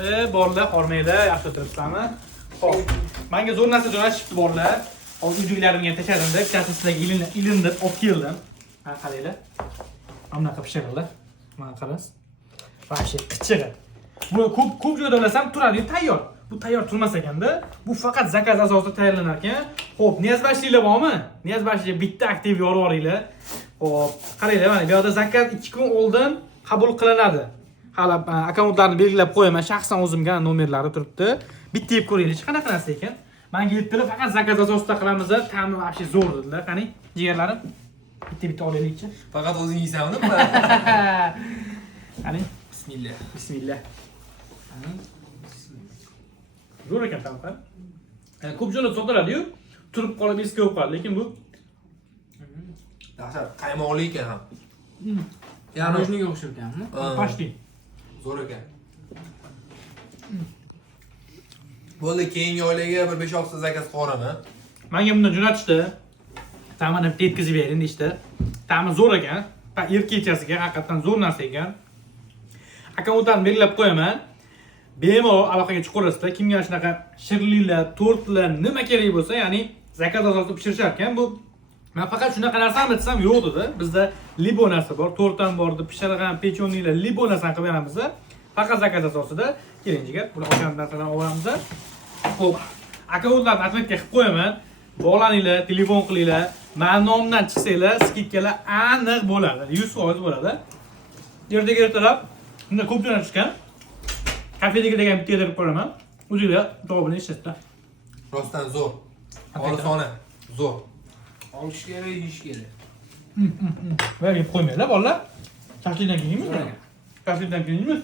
Bolalar, hormanglar, yaxshi o'tiribsizmi? Xo'p. Menga zo'r narsa jo'natishibdi bolalar. Hozir ujuklarimga tashladim-da, bittasi sizlarga ilinib olib keldim. Mana qaranglar. Mana bunaqa pishirildi. Mana qarasiz. Vashi qichig'i. Buni ko'p joyda olasam turadi, tayyor. Bu tayyor turmas ekanda, bu faqat zakaz asosida tayyorlanar ekan. Xo'p, niyazbashliklar bormi? Niyazbashlikka bitta aktiv yorib yuboringlar. Xo'p, qaranglar, mana bu yerda zakaz 2 kun oldin qabul qilinadi. Hali akkauntlarni belgilab qo'yaman, shaxsan o'zimga nomerlari turibdi. Bitta yeb ko'ringlar, qanaqa narsa ekan. Menga yetdilar, faqat zakaz asosida qilamiz, ta'mi вообще zo'r dedilar. Qani, jigarlarim. Bitta olaylikchi. Faqat o'zing yeysanmi? Qani, Bismillah. bismillah. Zo'r ekan ta'mi. Ko'p joylarda sotiladi-yu, turib qolib eski bo'lib qoladi, lekin bu Yaxshi, qaymoqli ekan ham. Ya'ni o'shiniga o'xshab ekanmi? pashti. Zo'r ekan. Bo'ldi, keyingi oylarga bir 5-6 zakaz qo'raman. Menga bundan jo'natishdi. Ta'mini bitta yetkazib bering deyishdi. Ta'mi zo'r ekan. Erkakchasiga haqiqatan zo'r narsa ekan. Akkauntlarni belgilab qo'yaman. Bemalol aloqaga chiqaverasizlar. Kimga shunaqa shirlilar, tortlar, nima kerak bo'lsa, ya'ni zakaz asosida pishirishar ekan. Bu men faqat shunaqa narsani aytsam yo'q dedi. Bizda libo narsa bor, tortam bor, pishirgan pechoniylar, libo narsani qilib beramiz. Faqat zakaz asosida keling jigar, buni olgan narsadan olamiz. Xo'p, akkauntlarni atletga qilib qo'yaman. Bog'laninglar, telefon qilinglar. Men nomdan chiqsanglar, skidkalar aniq bo'ladi. 100% bo'ladi. Ertaga ertalab bunda ko'p joylar chiqqan. Kafedagilarga bitta yedirib qo'yaman. O'zinglar javobini eshitdi. Rostdan zo'r. Olisona, zo'r. Olish kerak, yeyish kerak. Verib qo'ymanglar bolalar. Taklifdan keyinmi? Taklifdan keyinmi?